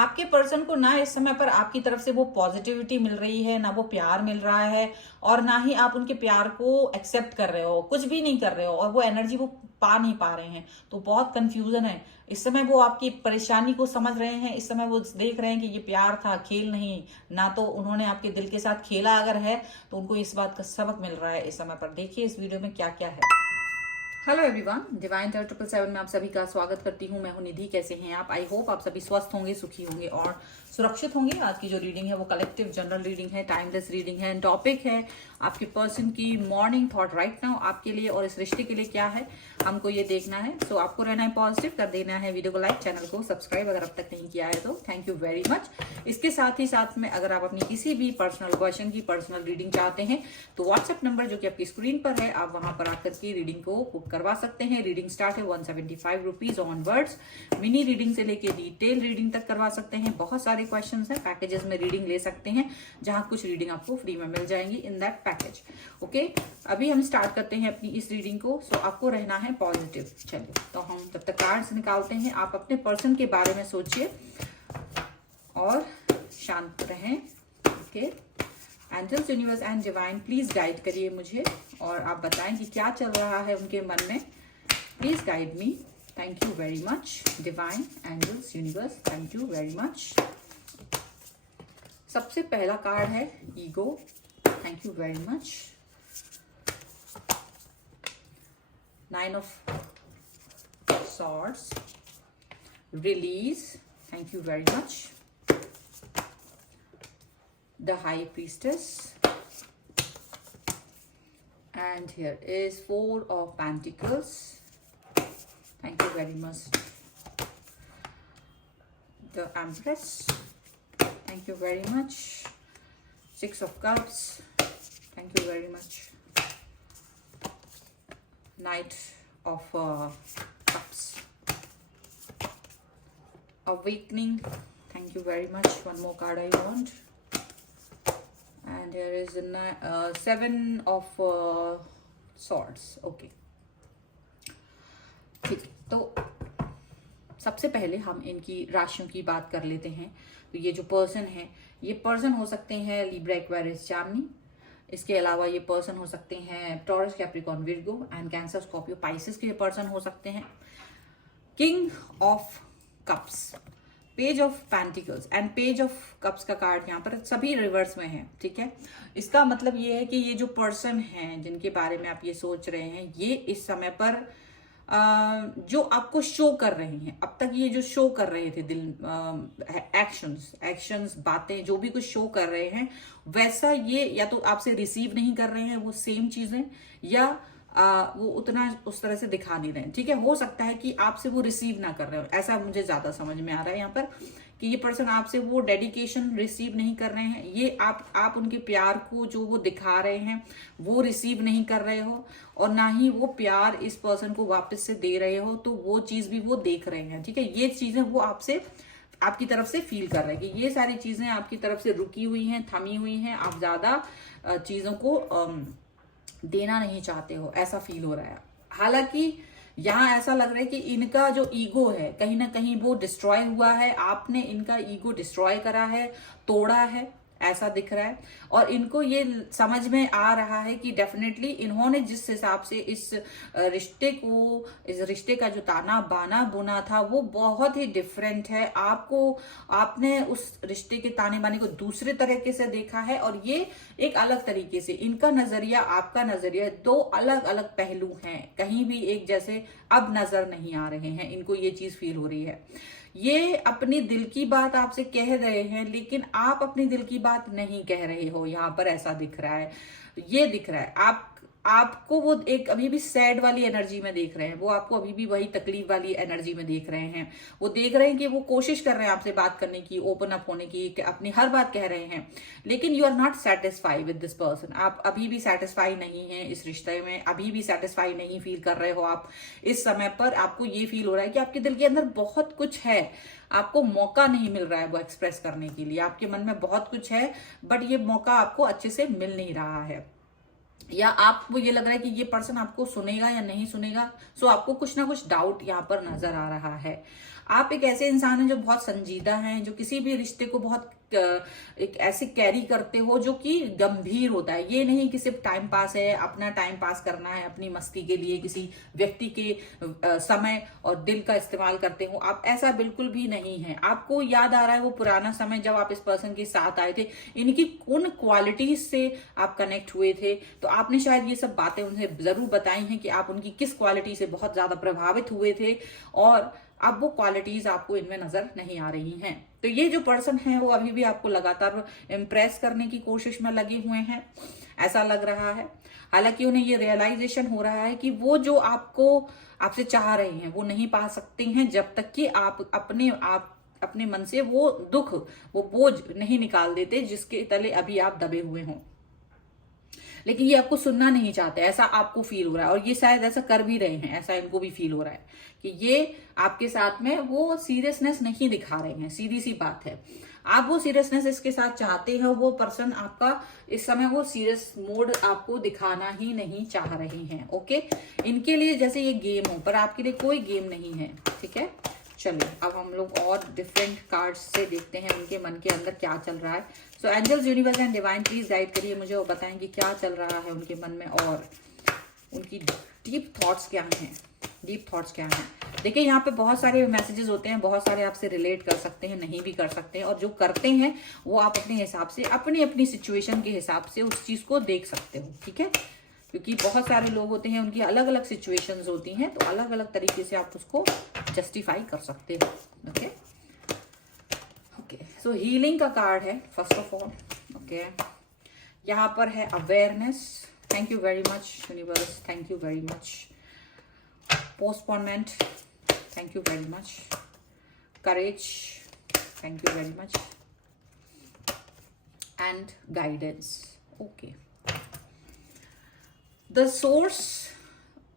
आपके पर्सन को ना इस समय पर आपकी तरफ से वो पॉजिटिविटी मिल रही है, ना वो प्यार मिल रहा है, और ना ही आप उनके प्यार को एक्सेप्ट कर रहे हो, कुछ भी नहीं कर रहे हो, और वो एनर्जी वो पा नहीं पा रहे हैं। तो बहुत कंफ्यूजन है इस समय। वो आपकी परेशानी को समझ रहे हैं, इस समय वो देख रहे हैं कि ये प्यार था, खेल नहीं। ना तो उन्होंने आपके दिल के साथ खेला अगर है तो उनको इस बात का सबक मिल रहा है इस समय पर। देखिए इस वीडियो में क्या क्या है। हेलो एवरीवन, डिवाइन टेल 777 में आप सभी का स्वागत करती हूँ। मैं हूँ निधि। कैसे हैं आप? आई होप आप सभी स्वस्थ होंगे, सुखी होंगे और सुरक्षित होंगे। आज की जो रीडिंग है वो कलेक्टिव जनरल रीडिंग है, टाइमलेस रीडिंग है। टॉपिक है आपके पर्सन की मॉर्निंग थॉट राइट नाउ आपके लिए और इस रिश्ते के लिए क्या है, हमको ये देखना है। सो आपको रहना है पॉजिटिव, कर देना है वीडियो को लाइक, चैनल को सब्सक्राइब अगर अब तक नहीं किया है तो थैंक यू वेरी मच। इसके साथ ही साथ में अगर आप अपनी किसी भी पर्सनल क्वेश्चन की पर्सनल रीडिंग चाहते हैं तो व्हाट्सएप नंबर जो कि आपकी स्क्रीन पर है, आप वहां पर आकर के रीडिंग को बुक करवा सकते हैं। रीडिंग स्टार्ट है 175 रुपीज ऑनवर्ड्स। मिनी रीडिंग से लेके डिटेल रीडिंग तक करवा सकते हैं। बहुत सारे क्वेश्चन हैं, पैकेजेस में रीडिंग ले सकते हैं जहां कुछ रीडिंग आपको फ्री में मिल जाएंगी इन दैट पैकेज। ओके, अभी हम स्टार्ट करते हैं अपनी इस रीडिंग को। सो आपको रहना है पॉजिटिव। चलिए तो हम तब तक कार्ड्स निकालते हैं। आप अपने पर्सन के बारे में सोचिए और शांत रहें। Okay, angels, universe and divine please guide करिए मुझे और आप बताएं कि क्या चल रहा है उनके मन में। Please guide me. Thank you very much divine, angels, universe, thank you very much. सबसे पहला कार्ड है ego. Thank you very much. 9 of swords, release. Thank you very much. The High Priestess, and here is 4 of Pentacles. Thank you very much. The Empress, thank you very much. 6 of Cups, thank you very much. Knight of Cups, Awakening, thank you very much. One more card I want. And here is a 7 of swords. Okay, ठीक। तो सबसे पहले हम इनकी राशियों की बात कर लेते हैं। तो ये जो पर्सन है, ये पर्सन हो सकते हैं लिब्रा, एक्वेरियस, जामिनी। इसके अलावा ये पर्सन हो सकते हैं taurus, Capricorn, Virgo and cancer, Scorpio, Pisces के पर्सन हो सकते हैं। King of cups, page of pentacles and page of cups का कार्ड यहाँ पर सभी रिवर्स में है। ठीक है, इसका मतलब ये है कि ये जो पर्सन हैं जिनके बारे में आप ये सोच रहे हैं, ये इस समय पर जो आपको शो कर रहे हैं, अब तक ये जो शो कर रहे थे दिल, एक्शंस, बातें, जो भी कुछ शो कर रहे हैं, वैसा ये या तो आपसे रिसीव नहीं कर रहे हैं वो सेम चीजें, या वो उतना उस तरह से दिखा नहीं रहे हैं। ठीक है, हो सकता है कि आपसे वो रिसीव ना कर रहे हो, ऐसा मुझे ज्यादा समझ में आ रहा है यहाँ पर कि ये पर्सन आपसे वो डेडिकेशन रिसीव नहीं कर रहे हैं। ये आप उनके प्यार को जो वो दिखा रहे हैं वो रिसीव नहीं कर रहे हो, और ना ही वो प्यार इस पर्सन को वापस से दे रहे हो, तो वो चीज भी वो देख रहे हैं। ठीक है, ये चीजें वो आपसे, आपकी तरफ से फील कर रहे हैं कि ये सारी चीजें आपकी तरफ से रुकी हुई हैं, थमी हुई हैं। आप ज्यादा चीजों को देना नहीं चाहते हो, ऐसा फील हो रहा है। हालांकि यहाँ ऐसा लग रहा है कि इनका जो ईगो है कहीं ना कहीं वो डिस्ट्रॉय हुआ है। आपने इनका ईगो डिस्ट्रॉय करा है, तोड़ा है, ऐसा दिख रहा है। और इनको ये समझ में आ रहा है कि डेफिनेटली इन्होंने जिस हिसाब से इस रिश्ते का जो ताना बाना बुना था वो बहुत ही डिफरेंट है। आपने उस रिश्ते के ताने बाने को दूसरे तरीके से देखा है, और ये एक अलग तरीके से, इनका नजरिया आपका नजरिया, दो अलग अलग पहलू हैं, कहीं भी एक जैसे अब नजर नहीं आ रहे हैं। इनको ये चीज फील हो रही है। ये अपनी दिल की बात आपसे कह रहे हैं, लेकिन आप अपनी दिल की बात नहीं कह रहे हो। यहाँ पर ऐसा दिख रहा है, ये दिख रहा है आपको वो एक अभी भी सैड वाली एनर्जी में देख रहे हैं। वो आपको अभी भी वही तकलीफ वाली एनर्जी में देख रहे हैं। वो देख रहे हैं कि वो कोशिश कर रहे हैं आपसे बात करने की, ओपन अप होने की, अपनी हर बात कह रहे हैं, लेकिन you are not satisfy with this person. आप अभी भी सेटिस्फाई नहीं है इस रिश्ते में, अभी भी सेटिस्फाई नहीं फील कर रहे हो आप। इस समय पर आपको ये फील हो रहा है कि आपके दिल के अंदर बहुत कुछ है, आपको मौका नहीं मिल रहा है वो एक्सप्रेस करने के लिए। आपके मन में बहुत कुछ है, बट ये मौका आपको अच्छे से मिल नहीं रहा है, या आपको ये लग रहा है कि ये पर्सन आपको सुनेगा या नहीं सुनेगा। सो आपको कुछ ना कुछ डाउट यहाँ पर नजर आ रहा है। आप एक ऐसे इंसान हैं जो बहुत संजीदा हैं, जो किसी भी रिश्ते को बहुत एक ऐसे कैरी करते हो जो कि गंभीर होता है। ये नहीं कि सिर्फ टाइम पास है, अपना टाइम पास करना है अपनी मस्ती के लिए, किसी व्यक्ति के समय और दिल का इस्तेमाल करते हो, आप ऐसा बिल्कुल भी नहीं है। आपको याद आ रहा है वो पुराना समय जब आप इस पर्सन के साथ आए थे, इनकी उन क्वालिटीज से आप कनेक्ट हुए थे, तो आपने शायद ये सब बातें उन्हें जरूर बताई हैं कि आप उनकी किस क्वालिटी से बहुत ज्यादा प्रभावित हुए थे, और अब वो क्वालिटीज आपको इनमें नजर नहीं आ रही हैं। तो ये जो पर्सन है वो अभी भी आपको लगातार इम्प्रेस करने की कोशिश में लगे हुए हैं, ऐसा लग रहा है। हालांकि उन्हें ये रियलाइजेशन हो रहा है कि वो जो आपसे चाह रहे हैं वो नहीं पा सकते हैं जब तक कि आप अपने मन से वो दुख, वो बोझ नहीं निकाल देते जिसके तले अभी आप दबे हुए हों। लेकिन ये आपको सुनना नहीं चाहते, ऐसा आपको फील हो रहा है, और ये शायद ऐसा कर भी रहे हैं, ऐसा इनको भी फील हो रहा है कि ये आपके साथ में वो सीरियसनेस नहीं दिखा रहे हैं। सीधी सी बात है, आप वो सीरियसनेस इसके साथ चाहते हैं, वो पर्सन आपका इस समय वो सीरियस मोड आपको दिखाना ही नहीं चाह रहे हैं। ओके, इनके लिए जैसे ये गेम हो, पर आपके लिए कोई गेम नहीं है। ठीक है, चलिए अब हम लोग और डिफरेंट कार्ड्स से देखते हैं उनके मन के अंदर क्या चल रहा है। So angels, universe and divine please guide करिए मुझे और बताएं कि क्या चल रहा है उनके मन में, और उनकी डीप थॉट्स क्या हैं। डीप थॉट्स क्या हैं? देखिए, यहाँ पे बहुत सारे मैसेजेस होते हैं, बहुत सारे आपसे रिलेट कर सकते हैं, नहीं भी कर सकते हैं, और जो करते हैं वो आप अपने हिसाब से, अपनी अपनी सिचुएशन के हिसाब से उस चीज को देख सकते हो। ठीक है, क्योंकि बहुत सारे लोग होते हैं, उनकी अलग अलग सिचुएशंस होती हैं, तो अलग अलग तरीके से आप उसको जस्टिफाई कर सकते हो। ओके ओके, सो हीलिंग का कार्ड है फर्स्ट ऑफ ऑल। ओके, यहाँ पर है awareness, thank you very much universe, thank you very much. Postponement, thank you very much. Courage, thank you very much. And guidance. Okay, the source,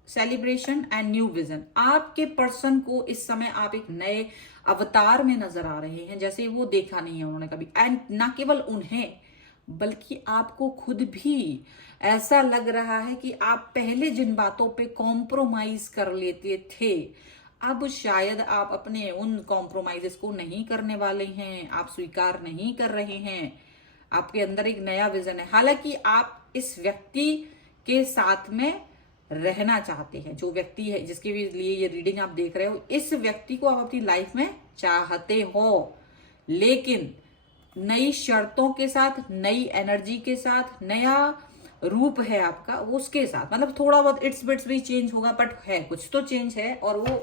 celebration and new vision. आपके person को इस समय आप एक नए अवतार में नजर आ रहे हैं, जैसे वो देखा नहीं है उन्होंने कभी। एंड ना केवल उन्हें, बल्कि आपको खुद भी ऐसा लग रहा है कि आप पहले जिन बातों पे कॉम्प्रोमाइज कर लेते थे, अब शायद आप अपने उन कॉम्प्रोमाइजेस को नहीं करने वाले हैं, आप स्वीकार नहीं कर रहे हैं। आपके अंदर एक नया विजन है। हालांकि आप इस व्यक्ति के साथ में रहना चाहते हैं, जो व्यक्ति है जिसके भी लिए ये रीडिंग आप देख रहे हो, इस व्यक्ति को आप अपनी लाइफ में चाहते हो, लेकिन नई शर्तों के साथ, नई एनर्जी के साथ, नया रूप है आपका उसके साथ। मतलब थोड़ा बहुत इट्स बिट्स भी चेंज होगा, बट है कुछ तो चेंज है, और वो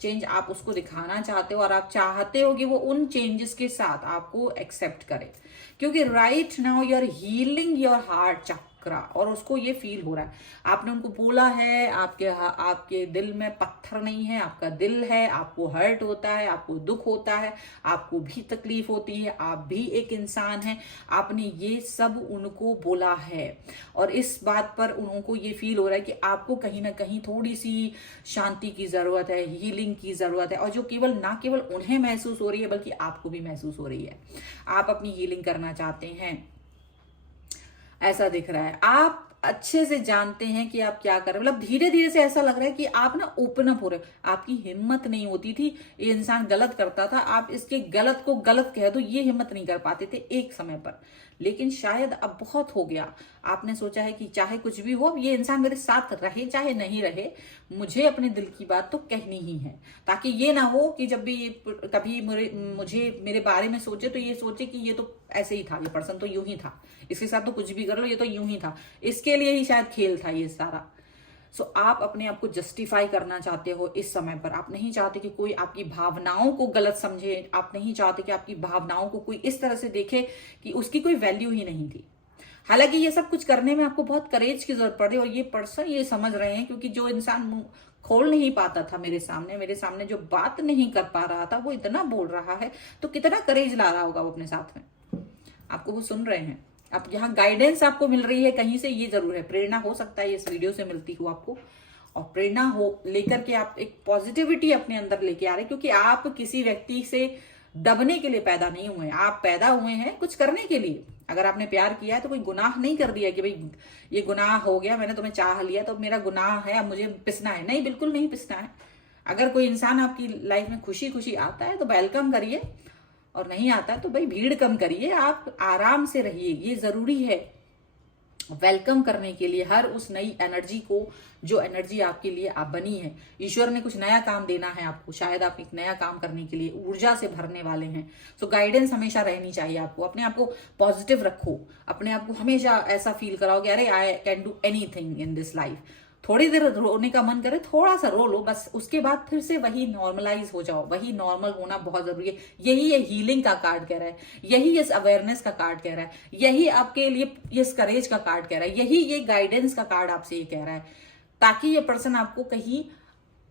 चेंज आप उसको दिखाना चाहते हो, और आप चाहते हो कि वो उन चेंजेस के साथ आपको एक्सेप्ट करे, क्योंकि right now you are healing your heart chakra, और उसको ये फील हो रहा है। आपने उनको बोला है, आपके दिल में पत्थर नहीं है, आपका दिल है, आपको हर्ट होता है, आपको दुख होता है, आपको भी तकलीफ होती है, आप भी एक इंसान हैं। आपने ये सब उनको बोला है, और इस बात पर उनको ये फील हो रहा है कि आपको कहीं ना कहीं थोड़ी सी शांति की जरूरत है, हीलिंग की जरूरत है, और जो ना केवल उन्हें महसूस हो रही है बल्कि आपको भी महसूस हो रही है। आप अपनी हीलिंग करना चाहते हैं, ऐसा दिख रहा है। आप अच्छे से जानते हैं कि आप क्या कर रहे हैं, मतलब धीरे धीरे से ऐसा लग रहा है कि आप ना ओपन अप हो रहे हो। आपकी हिम्मत नहीं होती थी, ये इंसान गलत करता था, आप इसके गलत को गलत कह दो, ये हिम्मत नहीं कर पाते थे एक समय पर, लेकिन शायद अब बहुत हो गया। आपने सोचा है कि चाहे कुछ भी हो, ये इंसान मेरे साथ रहे चाहे नहीं रहे, मुझे अपने दिल की बात तो कहनी ही है, ताकि ये ना हो कि जब भी कभी मुझे मेरे बारे में सोचे तो ये सोचे कि ये तो ऐसे ही था, ये पर्सन तो यूं ही था, इसके साथ तो कुछ भी कर लो, ये तो यूं ही था, इसके लिए ही शायद खेल था ये सारा। सो आप अपने आप को जस्टिफाई करना चाहते हो इस समय पर। आप नहीं चाहते कि कोई आपकी भावनाओं को गलत समझे, आप नहीं चाहते कि आपकी भावनाओं को कोई इस तरह से देखे कि उसकी कोई वैल्यू ही नहीं थी। हालांकि ये सब कुछ करने में आपको बहुत करेज की जरूरत पड़ी, और ये पर्सन ये समझ रहे हैं, क्योंकि जो इंसान मुंह खोल नहीं पाता था मेरे सामने जो बात नहीं कर पा रहा था, वो इतना बोल रहा है, तो कितना करेज ला रहा होगा वो अपने साथ में। आपको वो सुन रहे हैं। अब यहाँ गाइडेंस आपको मिल रही है कहीं से, ये जरूर है, प्रेरणा हो सकता है इस वीडियो से मिलती हो आपको, और प्रेरणा हो लेकर के आप एक पॉजिटिविटी अपने अंदर लेके आ रहे हैं, क्योंकि आप किसी व्यक्ति से दबने के लिए पैदा नहीं हुए, आप पैदा हुए हैं कुछ करने के लिए। अगर आपने प्यार किया है तो कोई गुनाह नहीं कर दिया कि भाई ये गुनाह हो गया, मैंने तुम्हें चाह लिया तो मेरा गुनाह है, अब मुझे पिसना है। नहीं, बिल्कुल नहीं पिसना है। अगर कोई इंसान आपकी लाइफ में खुशी खुशी आता है तो वेलकम करिए, और नहीं आता है तो भाई भीड़ कम करिए, आप आराम से रहिए। ये जरूरी है वेलकम करने के लिए हर उस नई एनर्जी को, जो एनर्जी आपके लिए आप बनी है। ईश्वर ने कुछ नया काम देना है आपको, शायद आप एक नया काम करने के लिए ऊर्जा से भरने वाले हैं। सो गाइडेंस हमेशा रहनी चाहिए आपको। अपने आप को पॉजिटिव रखो, अपने आप को हमेशा ऐसा फील कराओ कि अरे I can do anything in this life. थोड़ी देर रोने का मन करे, थोड़ा सा रो लो बस, उसके बाद फिर से वही नॉर्मलाइज हो जाओ। वही नॉर्मल होना बहुत जरूरी है। यही ये हीलिंग का कार्ड कह रहा है, यही इस अवेयरनेस का कार्ड कह रहा है, यही आपके लिए इस करेज का कार्ड कह रहा है, यही ये गाइडेंस का कार्ड आपसे ये कह रहा है, ताकि ये पर्सन आपको कहीं,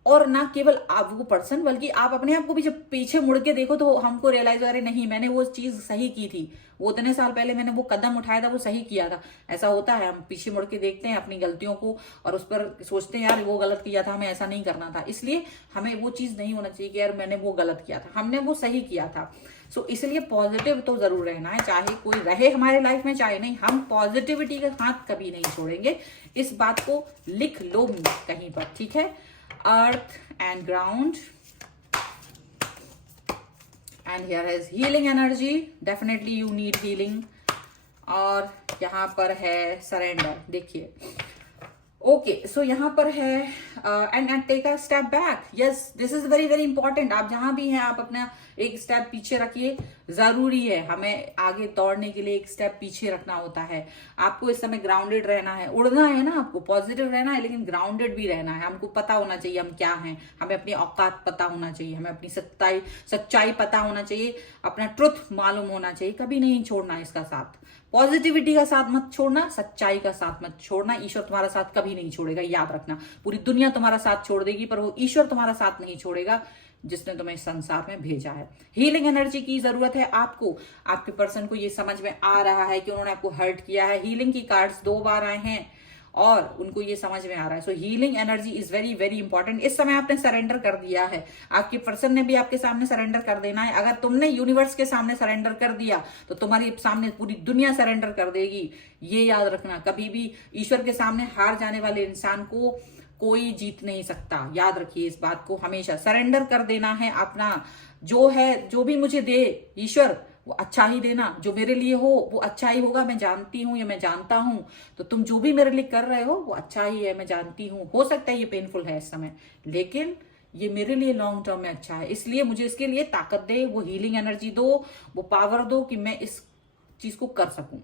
और ना केवल आप वो पर्सन बल्कि आप अपने आप को भी जब पीछे मुड़ के देखो तो हमको रियलाइज हो, अरे नहीं मैंने वो चीज सही की थी, वो इतने साल पहले मैंने वो कदम उठाया था, वो सही किया था। ऐसा होता है, हम पीछे मुड़ के देखते हैं अपनी गलतियों को और उस पर सोचते हैं यार वो गलत किया था, हमें ऐसा नहीं करना था। इसलिए हमें वो चीज नहीं होना चाहिए कि यार मैंने वो गलत किया था, हमने वो सही किया था। सो इसलिए पॉजिटिव तो जरूर रहना है, चाहे कोई रहे हमारे लाइफ में चाहे नहीं, हम पॉजिटिविटी का हाथ कभी नहीं छोड़ेंगे। इस बात को लिख लो कहीं पर, ठीक है। Earth and ground, and here is healing energy, definitely you need healing। और यहाँ पर है सरेंडर, देखिए ओके। सो यहाँ पर है and take a step back. Yes, this is very very important. आप जहां भी हैं आप अपना एक स्टेप पीछे रखिए, जरूरी है। हमें आगे दौड़ने के लिए एक स्टेप पीछे रखना होता है। आपको इस समय ग्राउंडेड रहना है, उड़ना है ना, आपको पॉजिटिव रहना है लेकिन ग्राउंडेड भी रहना है। हमको पता होना चाहिए हम क्या हैं, हमें अपनी औकात पता होना चाहिए, हमें अपनी सच्चाई पता होना चाहिए, अपना ट्रुथ मालूम होना चाहिए। कभी नहीं छोड़ना इसका साथ, पॉजिटिविटी का साथ मत छोड़ना, सच्चाई का साथ मत छोड़ना। ईश्वर तुम्हारा साथ कभी नहीं छोड़ेगा, याद रखना। पूरी दुनिया तुम्हारा साथ छोड़ देगी पर वो ईश्वर तुम्हारा साथ नहीं छोड़ेगा जिसने तुम्हें इस संसार में भेजा है। हीलिंग एनर्जी की जरूरत है आपको। आपके पर्सन को ये समझ में आ रहा है कि उन्होंने आपको हर्ट किया है। हीलिंग की कार्ड्स 2 बार आए हैं और उनको ये समझ में आ रहा है। सो healing energy is very very important. इस समय आपने सरेंडर कर दिया है, आपके पर्सन ने भी आपके सामने सरेंडर कर देना है। अगर तुमने यूनिवर्स के सामने सरेंडर कर दिया तो तुम्हारी सामने पूरी दुनिया सरेंडर कर देगी। ये याद रखना, कभी भी ईश्वर के सामने हार जाने वाले इंसान को कोई जीत नहीं सकता। याद रखिए इस बात को, हमेशा सरेंडर कर देना है अपना। जो है, जो भी मुझे दे ईश्वर वो अच्छा ही देना, जो मेरे लिए हो वो अच्छा ही होगा। मैं जानती हूँ या मैं जानता हूं, तो तुम जो भी मेरे लिए कर रहे हो वो अच्छा ही है, मैं जानती हूँ। हो सकता है ये पेनफुल है इस समय, लेकिन ये मेरे लिए लॉन्ग टर्म में अच्छा है। इसलिए मुझे इसके लिए ताकत दे, वो हीलिंग एनर्जी दो, वो पावर दो कि मैं इस चीज को कर सकूं,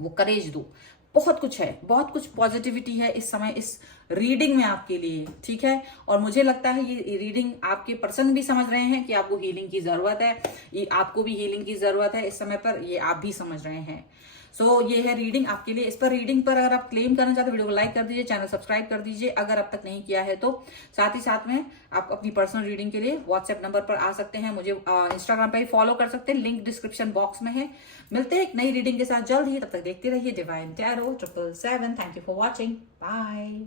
वो करेज दो। बहुत कुछ है, बहुत कुछ पॉजिटिविटी है इस समय इस रीडिंग में आपके लिए, ठीक है। और मुझे लगता है ये रीडिंग आपके पर्सन भी समझ रहे हैं कि आपको हीलिंग की जरूरत है, ये आपको भी हीलिंग की जरूरत है इस समय पर, ये आप भी समझ रहे हैं। सो ये है रीडिंग आपके लिए। इस पर रीडिंग पर अगर आप क्लेम करना चाहते हो वीडियो को लाइक कर दीजिए, चैनल सब्सक्राइब कर दीजिए अगर अब तक नहीं किया है तो। साथ ही साथ में आप अपनी पर्सनल रीडिंग के लिए व्हाट्सएप नंबर पर आ सकते हैं, मुझे इंस्टाग्राम पे भी फॉलो कर सकते हैं, लिंक डिस्क्रिप्शन बॉक्स में है। मिलते हैं एक नई रीडिंग के साथ जल्द ही, तब तक देखते रहिए divine tarot 777। Thank you for watching, bye.